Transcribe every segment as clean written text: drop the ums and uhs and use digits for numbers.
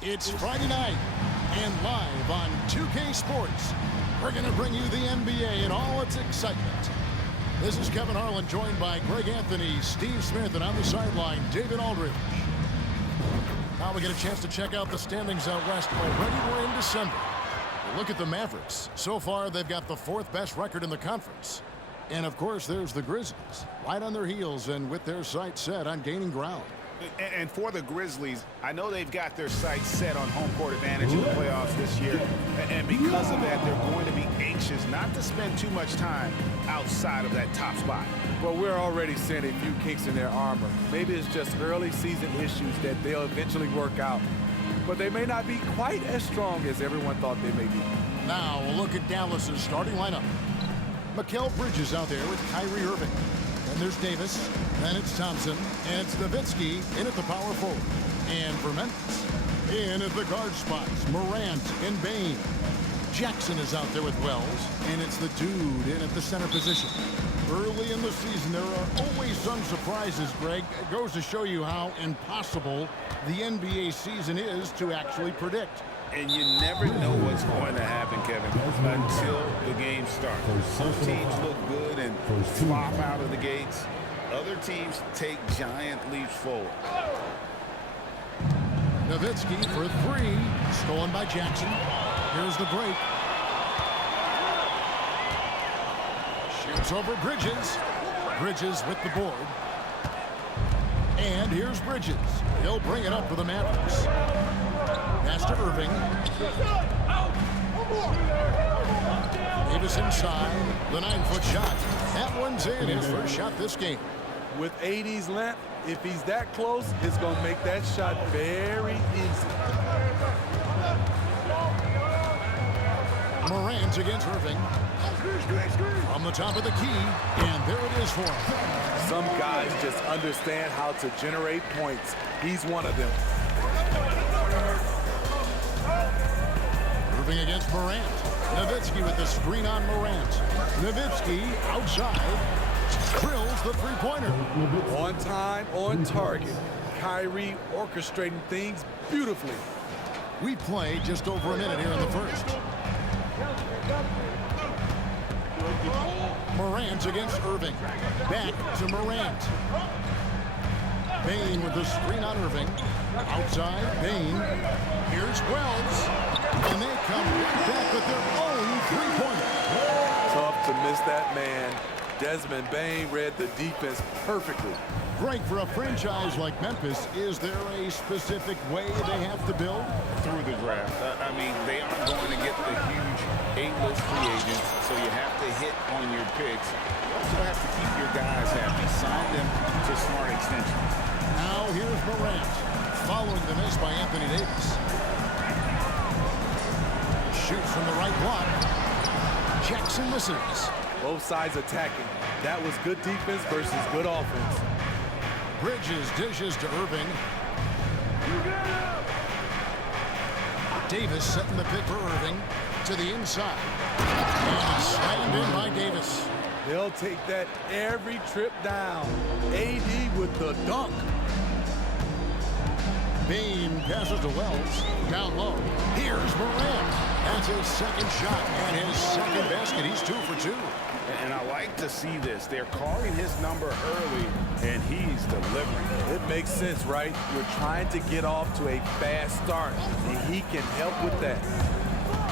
It's Friday night, and live on 2K Sports, we're going to bring you the NBA in all its excitement. This is Kevin Harlan, joined by Greg Anthony, Steve Smith, and on the sideline, David Aldridge. Now we get a chance to check out the standings out west. Already we're in December. Look at the Mavericks. So far, they've got the fourth best record in the conference. And, of course, there's the Grizzlies, right on their heels and with their sights set on gaining ground. And for the Grizzlies, I know they've got their sights set on home court advantage in the playoffs this year. And because of that, they're going to be anxious not to spend too much time outside of that top spot. Well, we're already seeing a few kinks in their armor. Maybe it's just early season issues that they'll eventually work out. But they may not be quite as strong as everyone thought they may be. Now, we'll look at Dallas's starting lineup. Mikal Bridges out there with Kyrie Irving. Then there's Davis. Then it's Thompson. And it's Nowitzki in at the power forward. And for Memphis, in at the guard spots, Morant and Bane. Jackson is out there with Wells. And it's the dude in at the center position. Early in the season, there are always some surprises, Greg. It goes to show you how impossible the NBA season is to actually predict. And you never know what's going to happen, Kevin, until the game starts. Some teams look good and flop out of the gates. Other teams take giant leaps forward. Nowitzki for three. Stolen by Jackson. Here's the break. Shoots over Bridges. Bridges with the board. And here's Bridges. He'll bring it up for the Mavericks. Pass to Irving. Davis inside. The 9-foot shot. That one's in. His first shot this game. With 80's length, if he's that close, it's going to make that shot very easy. Morant against Irving. From the top of the key. And there it is for him. Some guys just understand how to generate points. He's one of them. Irving against Morant. Nowitzki with the screen on Morant. Nowitzki outside. Drills the three-pointer. On time, on target. Kyrie orchestrating things beautifully. We play just over a minute here in the first. Morant against Irving. Back to Morant. Bane with the screen on Irving. Outside, Bane. Here's Wells. And they come right back with their own three-pointer. Tough to miss that man. Desmond Bane read the defense perfectly. Greg, for a franchise like Memphis, is there a specific way they have to build? Through the draft. I mean, they aren't going to get the huge A-list free agents, so you have to hit on your picks. You also have to keep your guys happy. Sign them to smart extensions. Now here's Morant. Following the miss by Anthony Davis. Shoots from the right block. Jackson misses. Both sides attacking. That was good defense versus good offense. Bridges dishes to Irving. Davis setting the pick for Irving to the inside. And slammed in by Davis. They'll take that every trip down. AD with the dunk. Bane passes to Wells. Down low. Here's Morant. That's his second shot and his second basket. He's 2 for 2. And I like to see this. They're calling his number early, and he's delivering. It makes sense, right? You're trying to get off to a fast start, and he can help with that.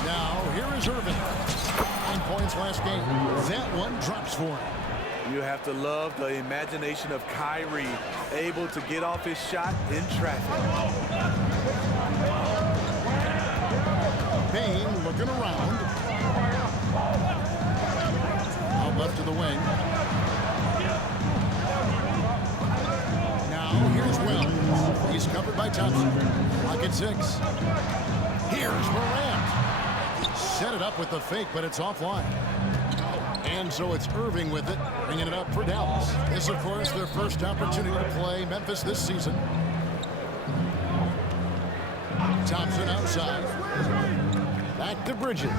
Now, here is Irving. 9 points last game. That one drops for him. You have to love the imagination of Kyrie, able to get off his shot in traffic. Bane looking around. Out left to the wing. Now here's Wells. He's covered by Thompson. Clock at 6. Here's Morant. Set it up with the fake, but it's offline. And so it's Irving with it, bringing it up for Dallas. This, of course, their first opportunity to play Memphis this season. Thompson outside. Back to Bridges.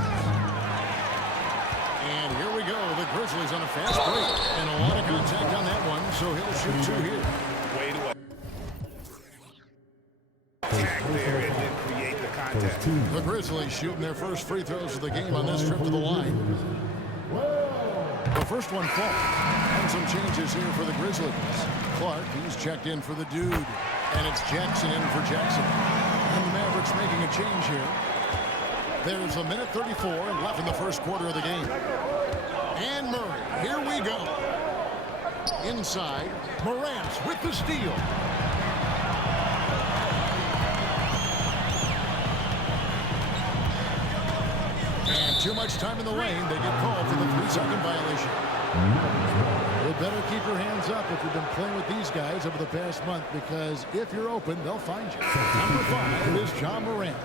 And here we go. The Grizzlies on a fast break. And a lot of contact on that one, so he'll shoot 2 here. Way to attack there and then create the contact. The Grizzlies shooting their first free throws of the game on this trip to the line. The first one falls. And some changes here for the Grizzlies. Clark, he's checked in for the dude. And it's Jackson in for Jackson. And the Mavericks making a change here. There's a minute 34 left in the first quarter of the game. And Murray, here we go. Inside, Morant with the steal. And too much time in the lane. They get called for the 3-second violation. You better keep your hands up if you've been playing with these guys over the past month, because if you're open, they'll find you. Number 5 is John Morant.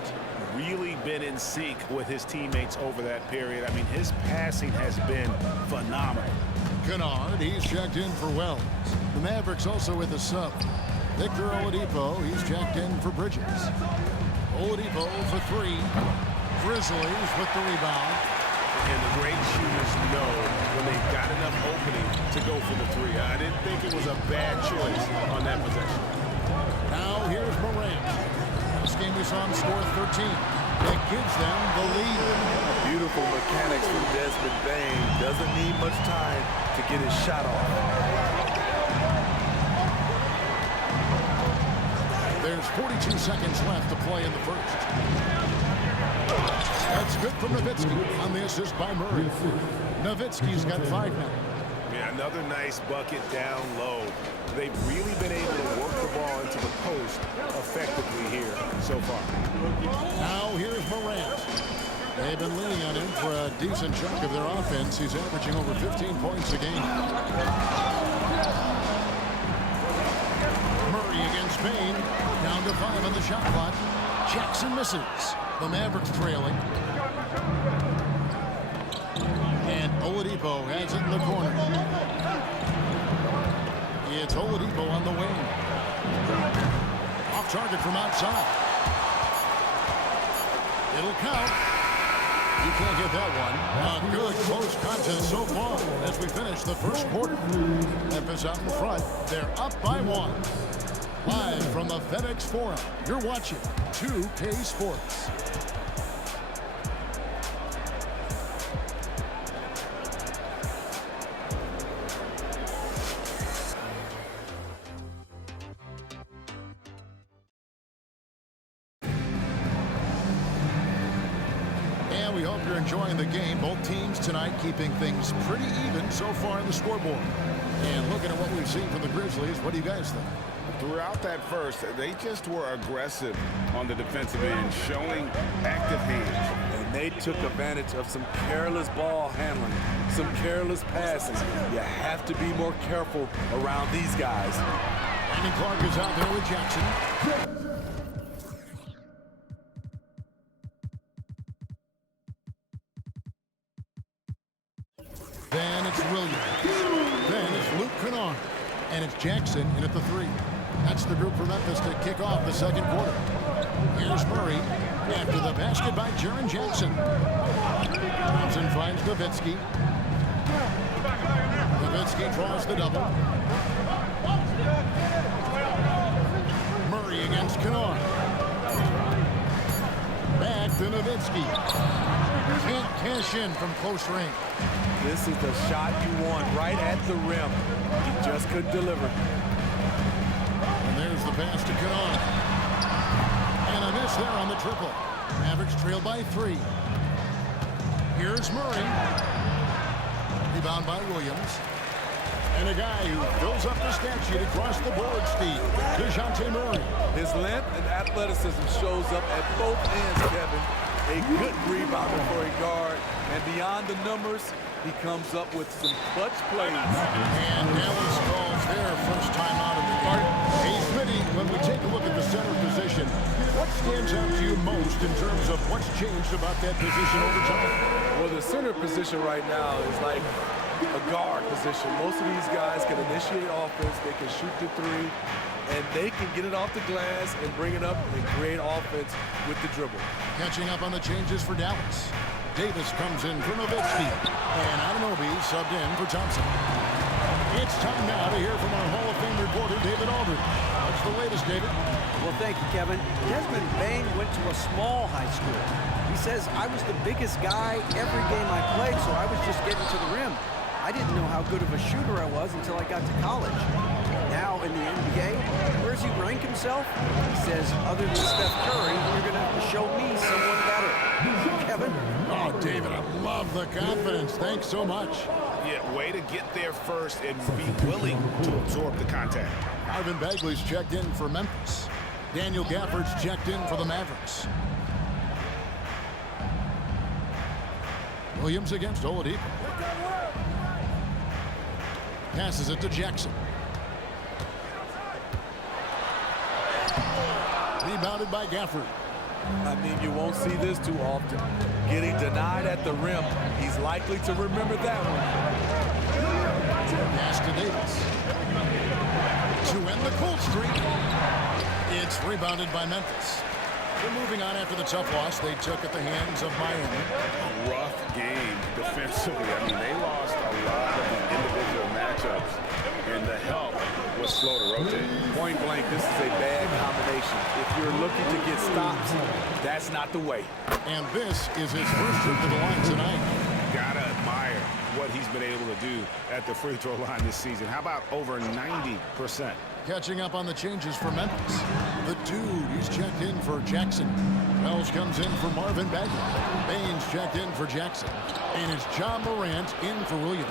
Really been in sync with his teammates over that period. I mean, his passing has been phenomenal. Kennard, he's checked in for Wells. The Mavericks also with a sub. Victor Oladipo, he's checked in for Bridges. Oladipo for 3. Grizzlies with the rebound. And the great shooters know when they've got enough opening to go for the 3. I didn't think it was a bad choice on that possession. Now here's Morant. This game we saw him score 13. That gives them the lead. Beautiful mechanics from Desmond Bain. Doesn't need much time to get his shot off. There's 42 seconds left to play in the first. That's good from Nowitzki on the assist by Murray. Nowitzki's got 5 now. Yeah, another nice bucket down low. They've really been able to work the ball into the post effectively here so far. Now here's Morant. They've been leaning on him for a decent chunk of their offense. He's averaging over 15 points a game. Murray against Payne. Down to 5 on the shot clock. Jackson misses. The Mavericks trailing. And Oladipo has it in the corner. It's Oladipo on the wing. Off target from outside. It'll count. You can't get that one. A good close contest so far as we finish the first quarter. Memphis out in front. They're up by 1. Live from the FedEx Forum, you're watching 2K Sports. And we hope you're enjoying the game. Both teams tonight keeping things pretty even so far in the scoreboard. And looking at what we've seen from the Grizzlies, what do you guys think? Throughout that first, they just were aggressive on the defensive end, showing active hands. And they took advantage of some careless ball handling, some careless passing. You have to be more careful around these guys. Brandon Clark is out there with Jackson. Then it's Williams. Then it's Luke Kennard. And it's Jackson in at the 3. That's the group for Memphis to kick off the second quarter. Here's Murray after the basket by Jaren Jackson. Thompson finds Nowitzki. Nowitzki draws the double. Murray against Kennard. Back to Nowitzki. Can't cash in from close range. This is the shot you want right at the rim. He just couldn't deliver. And there's the pass to Kennard. And a miss there on the triple. Mavericks trail by 3. Here's Murray. Rebound by Williams. And a guy who fills up the stat sheet across the board, Steve. DeJounte Murray. His length and athleticism shows up at both ends, Kevin. A good rebounder for a guard. And beyond the numbers, he comes up with some clutch plays. And Dallas calls their first time out of the game. Hey, Smitty, when we take a look at the center position, what stands out to you most in terms of what's changed about that position over time? Well, the center position right now is like a guard position. Most of these guys can initiate offense, they can shoot the 3, and they can get it off the glass and bring it up and create offense with the dribble. Catching up on the changes for Dallas. Davis comes in for Nowitzki, and Anunoby subbed in for Thompson. It's time now to hear from our Hall of Fame reporter, David Aldridge. Let's the latest, David. Well, thank you, Kevin. Desmond Bain went to a small high school. He says, I was the biggest guy every game I played, so I was just getting to the rim. I didn't know how good of a shooter I was until I got to college. Now in the NBA, where does he rank himself? He says, other than Steph Curry, you're going to have to show me someone better. Kevin? Oh, David, I love the confidence. Thanks so much. Yeah, way to get there first and be willing to absorb the contact. Marvin Bagley's checked in for Memphis. Daniel Gafford's checked in for the Mavericks. Williams against Oladipo. Passes it to Jackson. Rebounded by Gafford. I mean, you won't see this too often. Getting denied at the rim. He's likely to remember that one. Pass to Davis. To end the cold streak. It's rebounded by Memphis. They're moving on after the tough loss they took at the hands of Miami. A rough game defensively. I mean, they lost a lot of the individual matchups, and the help was slow to rotate. Point blank, this is a bad combination. If you're looking to get stops, that's not the way. And this is his first trip to the line tonight. Gotta admire what he's been able to do at the free throw line this season. How about over 90%? Catching up on the changes for Memphis. The dude, he's checked in for Jackson. Wells comes in for Marvin Bagley. Baines checked in for Jackson. And it's John Morant in for Williams.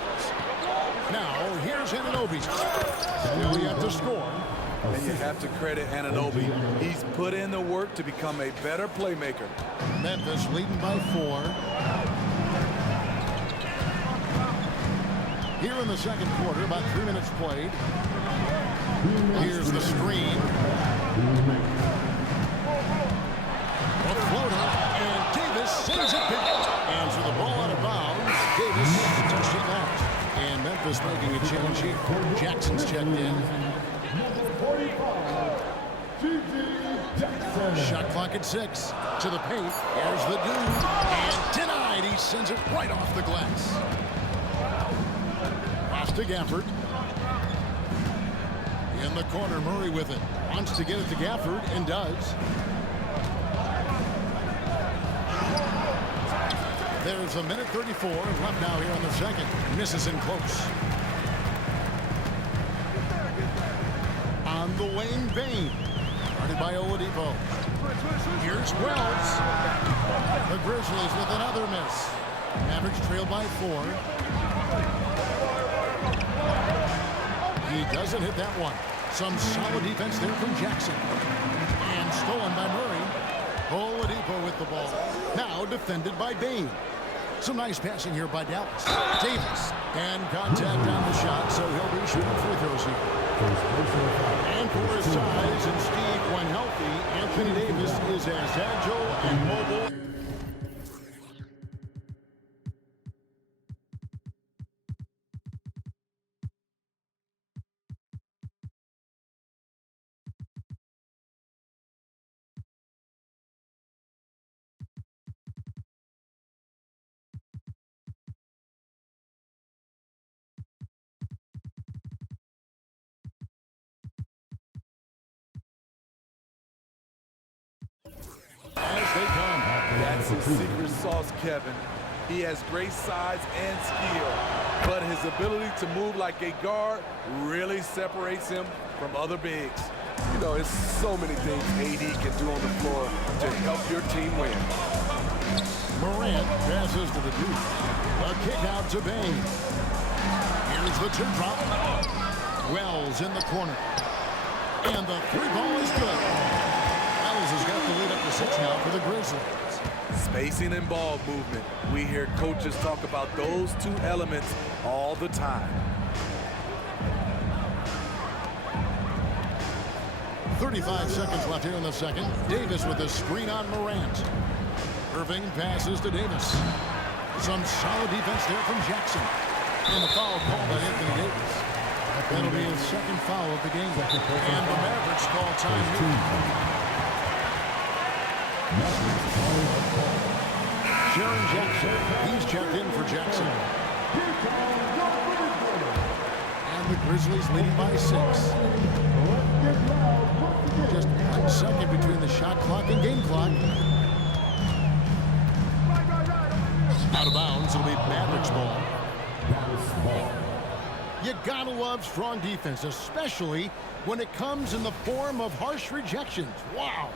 Now, here's Anunoby. Still yet to score. And you have to credit Anunoby. He's put in the work to become a better playmaker. Memphis leading by 4. Here in the second quarter, about 3 minutes played. Here's the screen. A floater, and Davis saves it big. And so the ball out of bounds. Davis touched it out. And Memphis making a change here. Jackson's checked in. Shot clock at 6. To the paint. Here's the dude. And denied. He sends it right off the glass. Pass to Gafford. In the corner, Murray with it. Wants to get it to Gafford, and does. There's a minute 34 left now here in the second. Misses in close. On the wing, Bain. Guarded by Oladipo. Here's Wells. The Grizzlies with another miss. Mavericks trail by 4. He doesn't hit that one. Some solid defense there from Jackson. And stolen by Murray. Oladipo with the ball. Now defended by Bain. Some nice passing here by Dallas. Davis. And contact on the shot, so he'll be shooting free throws here. And for his size and speed when healthy, Anthony Davis is as agile and mobile. As they come. That's his secret sauce, Kevin. He has great size and skill, but his ability to move like a guard really separates him from other bigs. You know, it's so many things AD can do on the floor to help your team win. Morant passes to the dude. A kick out to Bain. Here's the teardrop. Wells in the corner. And the 3-ball is good. Wells has got the lead up to 6 now for the Grizzlies. Spacing and ball movement. We hear coaches talk about those two elements all the time. 35 seconds left here in the second. Davis with a screen on Morant. Irving passes to Davis. Some solid defense there from Jackson. And the foul called by Anthony Davis. That'll be his second foul of the game. And the Mavericks call time here. Sharon Jackson. He's checked in for Jackson. And And the Grizzlies leading by 6. Just 1 second between the shot clock and game clock. Out of bounds, it'll be Mavericks ball. You gotta love strong defense, especially when it comes in the form of harsh rejections. Wow.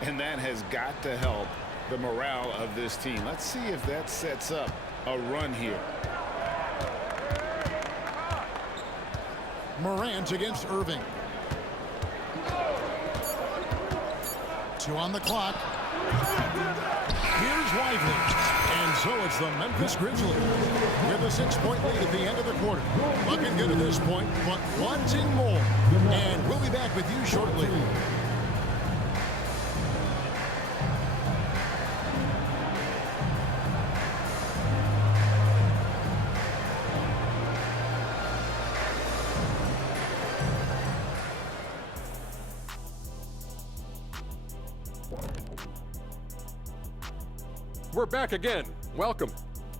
And that has got to help the morale of this team. Let's see if that sets up a run here. Morant against Irving. 2 on the clock. Here's Lively. And so it's the Memphis Grizzlies with a 6-point lead at the end of the quarter. Looking good at this point, but wanting more. And we'll be back with you shortly. We're back again. Welcome.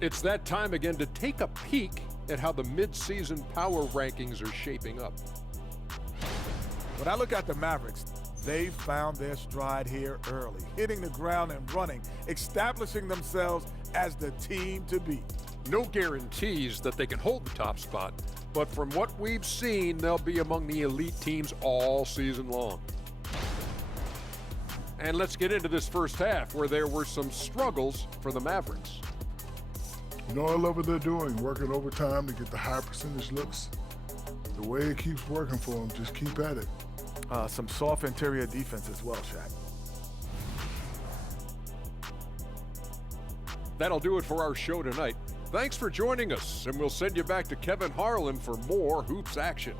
It's that time again to take a peek at how the mid-season power rankings are shaping up. When I look at the Mavericks, they found their stride here early, hitting the ground and running, establishing themselves as the team to beat. No guarantees that they can hold the top spot, but from what we've seen, they'll be among the elite teams all season long. And let's get into this first half where there were some struggles for the Mavericks. You know, I love what they're doing, working overtime to get the high percentage looks. The way it keeps working for them, just keep at it. Some soft interior defense as well, Shaq. That'll do it for our show tonight. Thanks for joining us, and we'll send you back to Kevin Harlan for more hoops action.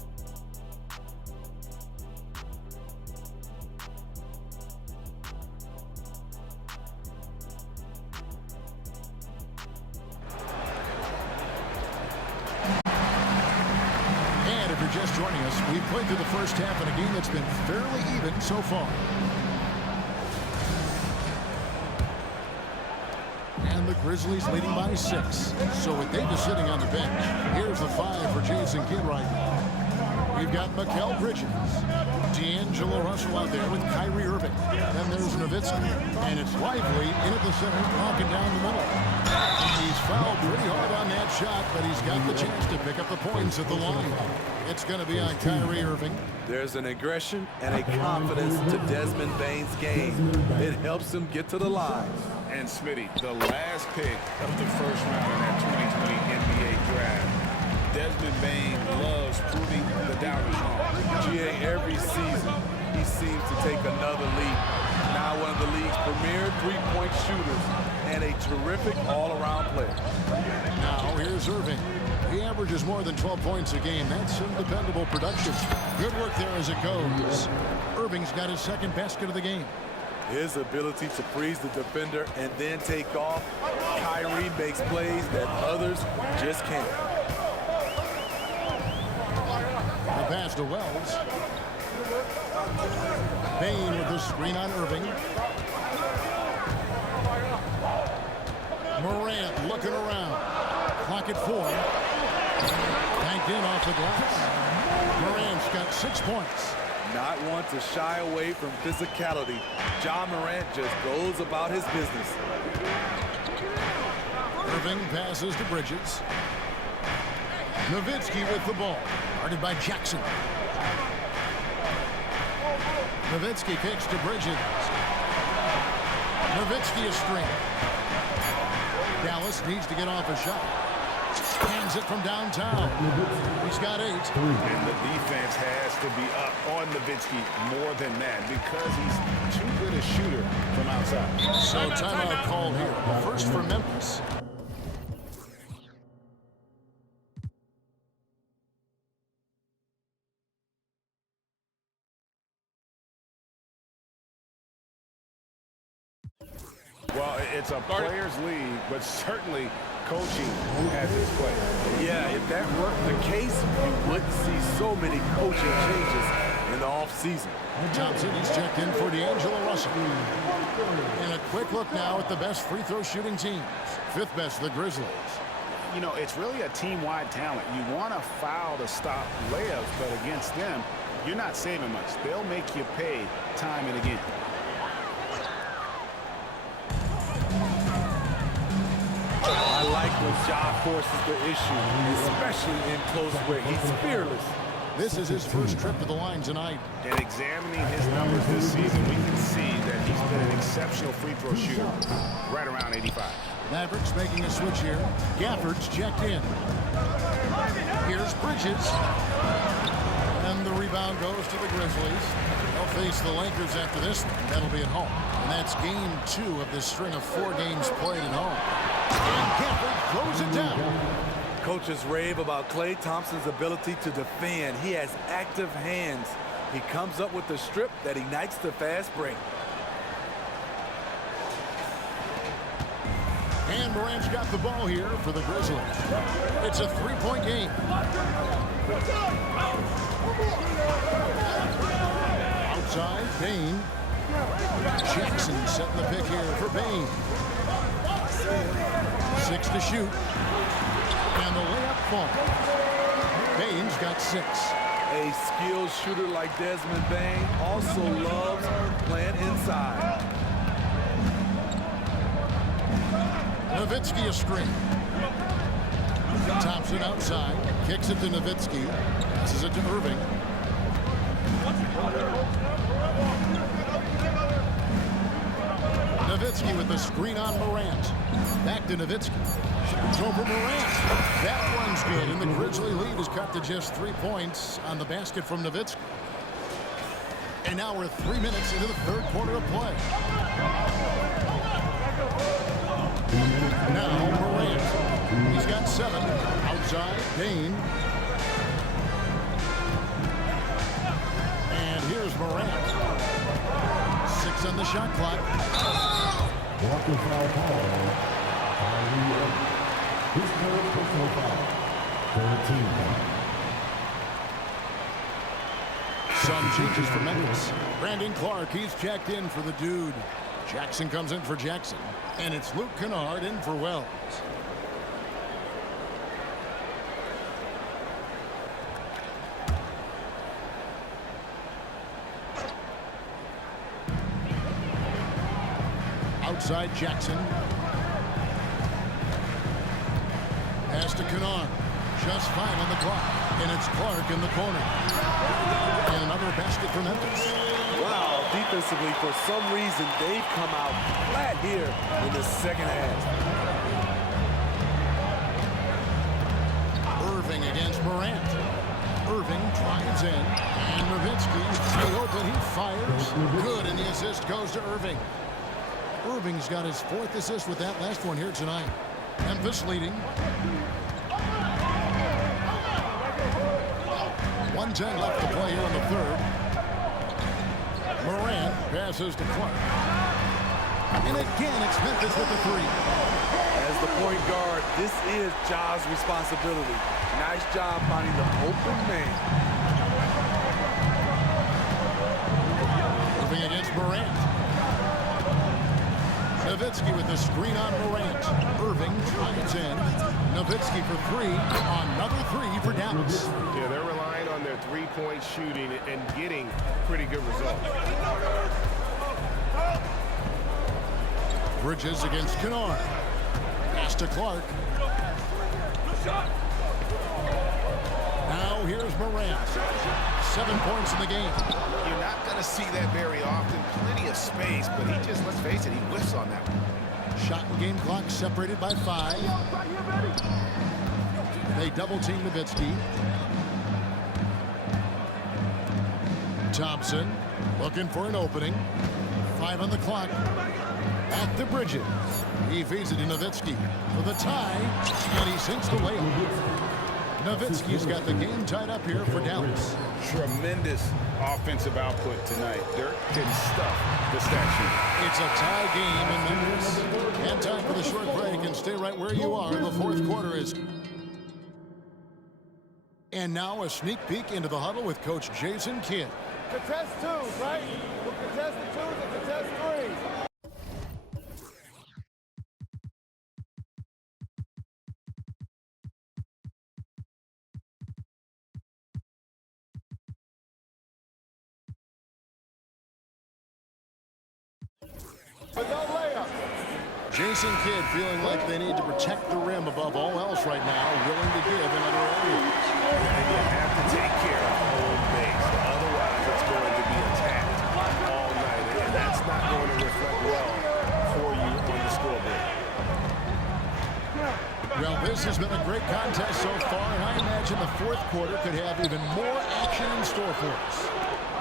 Just joining us, we've played through the first half in a game that's been fairly even so far. And the Grizzlies leading by 6. So with Davis sitting on the bench, here's the 5 for Jason Kidd right now. We've got Mikal Bridges, D'Angelo Russell out there with Kyrie Irving. Then there's Nowitzki, and it's Lively in at the center, knocking down the middle. He's fouled pretty hard on that shot, but he's got the chance to pick up the points at the line. It's going to be on Kyrie Irving. There's an aggression and a confidence to Desmond Bane's game. It helps him get to the line. And Smitty, the last pick of the first round in that 2020 NBA draft. Desmond Bane loves proving the doubters wrong. GA, every season, he seems to take another leap. Now one of the league's premier three-point shooters and a terrific all-around player. Now here's Irving. He averages more than 12 points a game. That's some dependable production. Good work there as it goes. Irving's got his second basket of the game. His ability to freeze the defender and then take off. Kyrie makes plays that others just can't. The pass to Wells. Bane with the screen on Irving. Morant looking around. Clock at 4. Banked in off the glass. Morant's got 6 points. Not one to shy away from physicality. Ja Morant just goes about his business. Irving passes to Bridges. Nowitzki with the ball. Guarded by Jackson. Nowitzki kicks to Bridges. Nowitzki a string. Dallas needs to get off a shot. Hands it from downtown. He's got 8. And the defense has to be up on Nowitzki more than that because he's too good a shooter from outside. So timeout called here. The first for Memphis. Well, it's a players' league, but certainly coaching has its play. Yeah, if that weren't the case, you wouldn't see so many coaching changes in the offseason. Thompson, he's checked in for D'Angelo Russell. And a quick look now at the best free throw shooting teams. 5th best, the Grizzlies. You know, it's really a team-wide talent. You want to foul to stop layups, but against them, you're not saving much. They'll make you pay time and again. I like when Ja forces the issue, especially in close where he's fearless. This is his first trip to the line tonight. And examining his numbers this season, we can see that he's been an exceptional free throw shooter, right around 85. Mavericks making a switch here. Gafford's checked in. Here's Bridges. And the rebound goes to the Grizzlies. They'll face the Lakers after this one. That'll be at home. And that's game 2 of this string of 4 games played at home. And Gafford throws it down. Coaches rave about Klay Thompson's ability to defend. He has active hands. He comes up with a strip that ignites the fast break. And Morant's got the ball here for the Grizzlies. It's a 3-point game. Outside, Bain. Jackson setting the pick here for Bain. 6 to shoot. And the layup falls. Bain's got 6. A skilled shooter like Desmond Bain also loves playing inside. Nowitzki a screen. Thompson outside. Kicks it to Nowitzki. Passes it to Irving. Nowitzki with the screen on Morant. Back to Nowitzki. Throw for Morant. That one's good, and the Grizzly lead is cut to just 3 points on the basket from Nowitzki. And now we're 3 minutes into the third quarter of play. Now Morant. He's got 7. Outside, Bain. And here's Morant. 6 on the shot clock. Walker foul call. His third personal foul. 13. Some changes for Memphis. Brandon Clark, he's checked in for the dude. Jackson comes in for Jackson. And it's Luke Kennard in for Wells. Outside Jackson. Pass to Kennard. Just 5 on the clock. And it's Clark in the corner. And another basket for Memphis. Wow, defensively, for some reason, they've come out flat here in the second half. Irving against Morant. Irving drives in. And Nowitzki stayed open. He fires. Good, and the assist goes to Irving. Irving's got his 4th assist with that last one here tonight. Memphis leading. 1:10 left to play here in the third. Morant passes to Clark. And again, it's Memphis with the 3. As the point guard, this is Ja's responsibility. Nice job finding the open man. Moving against Morant. Nowitzki with the screen on Morant. Irving drives in. Nowitzki for 3. Another 3 for Dallas. Yeah, they're relying on their three-point shooting and getting pretty good results. Bridges against Kennard. Pass to Clark. Now here's Morant. 7 points in the game. You're not going to see that very often. Plenty of space, but he just, let's face it, he whiffs on that one. Shot and game clock separated by 5. They double-team Nowitzki. Thompson looking for an opening. 5 on the clock. Back to Bridges. He feeds it to Nowitzki for the tie, and he sinks the layup. Nowitzki's got the game tied up here for Dallas. Tremendous offensive output tonight. Dirk didn't stuff the stat sheet. It's a tie game in Memphis. And time for the short break, and stay right where you are. The fourth quarter is. And now a sneak peek into the huddle with Coach Jason Kidd. Contest 2s, right? We'll contest the 2s and contest 3s. Jason Kidd feeling like they need to protect the rim above all else right now, willing to give in other areas. And you have to take care of home base. Otherwise, it's going to be attacked all night. And that's not going to reflect well for you on the scoreboard. Well, this has been a great contest so far, and I imagine the fourth quarter could have even more action in store for us.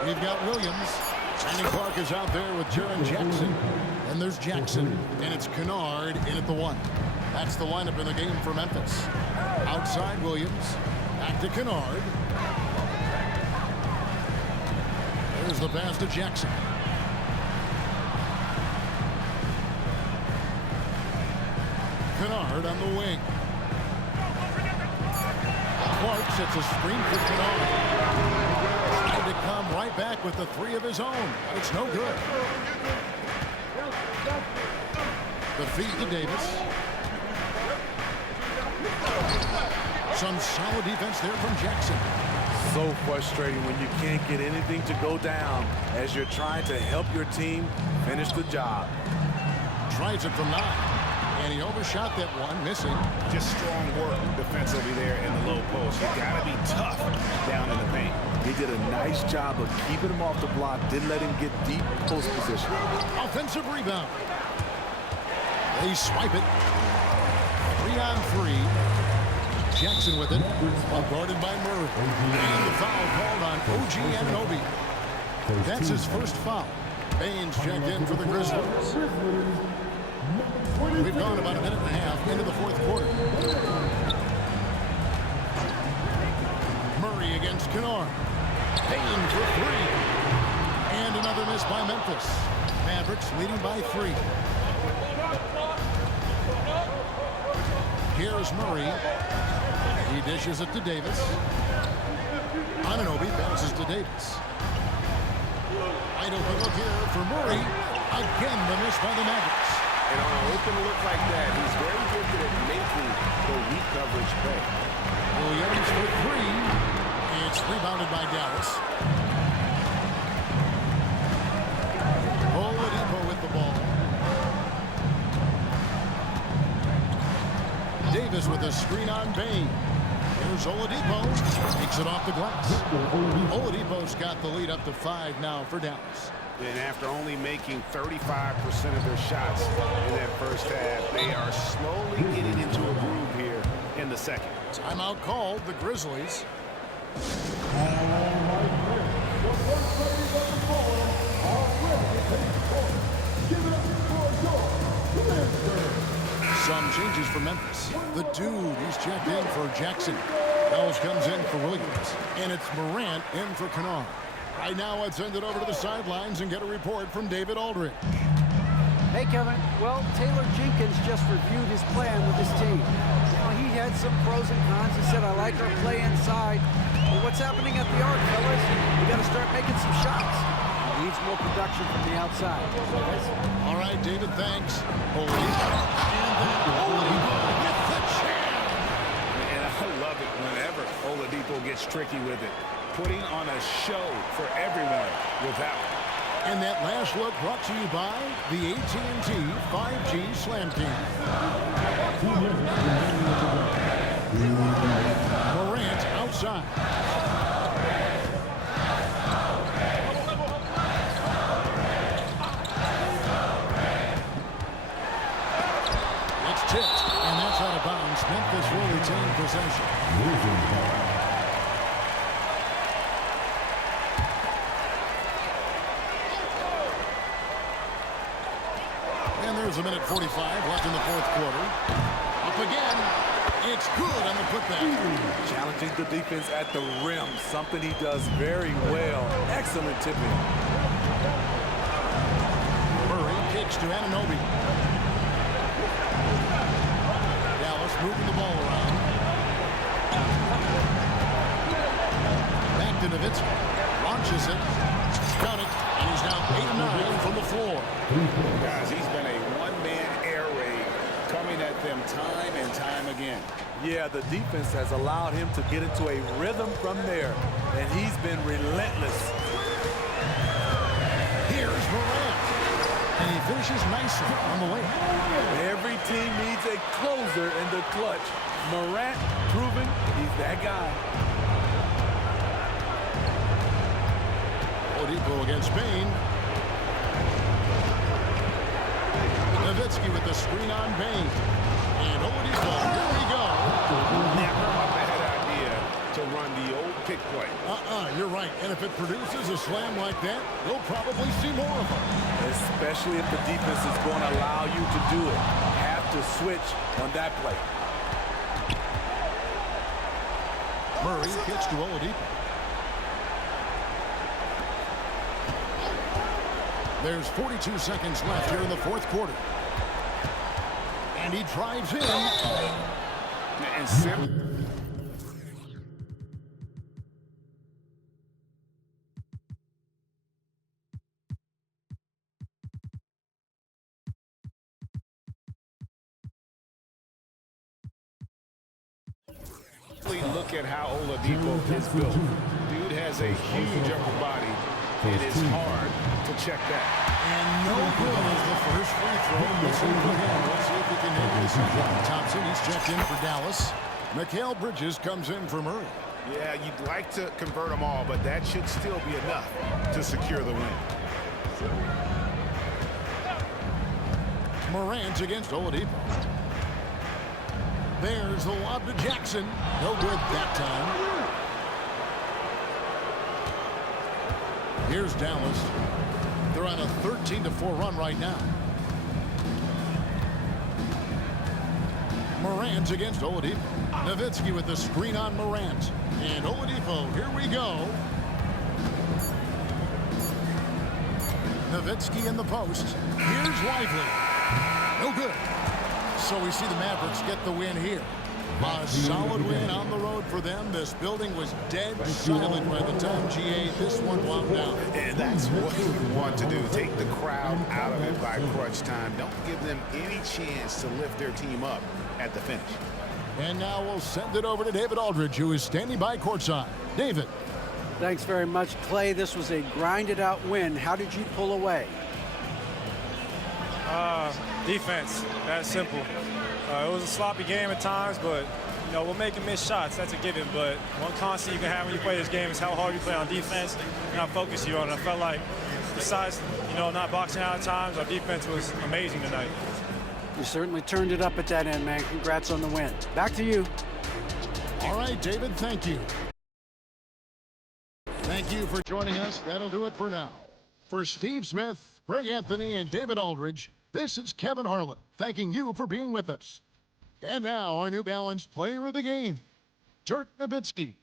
We've got Williams. Brandon Clark is out there with Jaren Jackson. And there's Jackson, and it's Kennard in at the 1. That's the lineup in the game for Memphis. Outside Williams. Back to Kennard. There's the pass to Jackson. Kennard on the wing. Clark sets a screen for Kennard. Trying to come right back with the 3 of his own. But it's no good. The feed to Davis. Some solid defense there from Jackson. So frustrating when you can't get anything to go down as you're trying to help your team finish the job. Tries it from 9. And he overshot that one, missing. Just strong work defensively there in the low post. You got to be tough down in the paint. He did a nice job of keeping him off the block, didn't let him get deep post position. Offensive rebound. They swipe it. 3 on 3. Jackson with it. Guarded by Murray. And the foul called on OG Anunoby. That's his first foul. Baines checked in for the Grizzlies. We've gone about a minute and a half into the fourth quarter. Murray against Kennard. Baines for 3. And another miss by Memphis. Mavericks leading by 3. Here's Murray. He dishes it to Davis. Anunoby passes to Davis. Wide open look here for Murray. Again, the miss by the Mavericks. And on an open look like that, he's very gifted at making the weak coverage pay. Williams for 3. It's rebounded by Dallas. Oladipo with the ball. Davis with a screen on Bain. Here's Oladipo. Takes it off the glass. Oladipo's got the lead up to 5 now for Dallas. And after only making 35% of their shots in that first half, they are slowly getting into a groove here in the second. Timeout called, the Grizzlies. Some changes for Memphis. The dude, he's checked in for Jackson. Wells comes in for Williams. And it's Morant in for Kennard. Right now, let's send it over to the sidelines and get a report from David Aldridge. Hey, Kevin. Well, Taylor Jenkins just reviewed his plan with his team. Now, he had some pros and cons. He said, I like our play inside. But what's happening at the arc, fellas? We got to start making some shots. He needs more production from the outside. All right, David, thanks. Oladipo. And then Oladipo with the jam. And I love it whenever Oladipo gets tricky with it. Putting on a show for everyone without. And that last look brought to you by the AT&T 5G Slam Team. Morant outside. It's tipped, and that's out of bounds. Memphis will retain possession. There's a minute 45 left in the fourth quarter. Up again. It's good on the putback. Challenging the defense at the rim, something he does very well. Excellent tipping. Murray kicks to Anunoby. Dallas moving the ball around. Back to Nowitzki. Launches it. Got it. And he's now 8 of 9 from the floor. Guys, he's been a one-man air raid coming at them time and time again. Yeah, the defense has allowed him to get into a rhythm from there, and he's been relentless. Here's Morant. And he finishes nicely on the way. Every team needs a closer in the clutch. Morant proving he's that guy. Oladipo against Bain. Nowitzki with the screen on Bain. And Oladipo, here we go. Never a bad idea to run the old pick play. You're right. And if it produces a slam like that, you'll probably see more of them. Especially if the defense is going to allow you to do it. Have to switch on that play. Murray gets to Oladipo. There's 42 seconds left here in the fourth quarter. And he drives in. And simply look at how Oladipo is built. Dude has a huge upper body. It is hard to check that. And no good is the first free throw. Missing for him. Let's see if he can hit this again. Thompson, he's checked in for Dallas. Mikal Bridges comes in for Murray. Yeah, you'd like to convert them all, but that should still be enough to secure the win. Morant against Oladipo. There's the lob to Jackson. No good that time. Here's Dallas. They're on a 13-4 run right now. Morant against Oladipo. Nowitzki with the screen on Morant. And Oladipo, here we go. Nowitzki in the post. Here's Lively. No good. So we see the Mavericks get the win here. A solid win on the road for them. This building was dead silent by the time GA this one wound down. And that's what you want to do. Take the crowd out of it by crunch time. Don't give them any chance to lift their team up at the finish. And now we'll send it over to David Aldridge, who is standing by courtside. David. Thanks very much, Clay. This was a grinded-out win. How did you pull away? Defense. That's simple. It was a sloppy game at times, but you know, we're making missed shots. That's a given. But one constant you can have when you play this game is how hard you play on defense and how focused you are. And I felt like, besides not boxing out at times, our defense was amazing tonight. You certainly turned it up at that end, man. Congrats on the win. Back to you. All right, David, thank you. Thank you for joining us. That'll do it for now. For Steve Smith, Greg Anthony, and David Aldridge, this is Kevin Harlan, thanking you for being with us. And now, our New Balance player of the game, Dirk Nowitzki.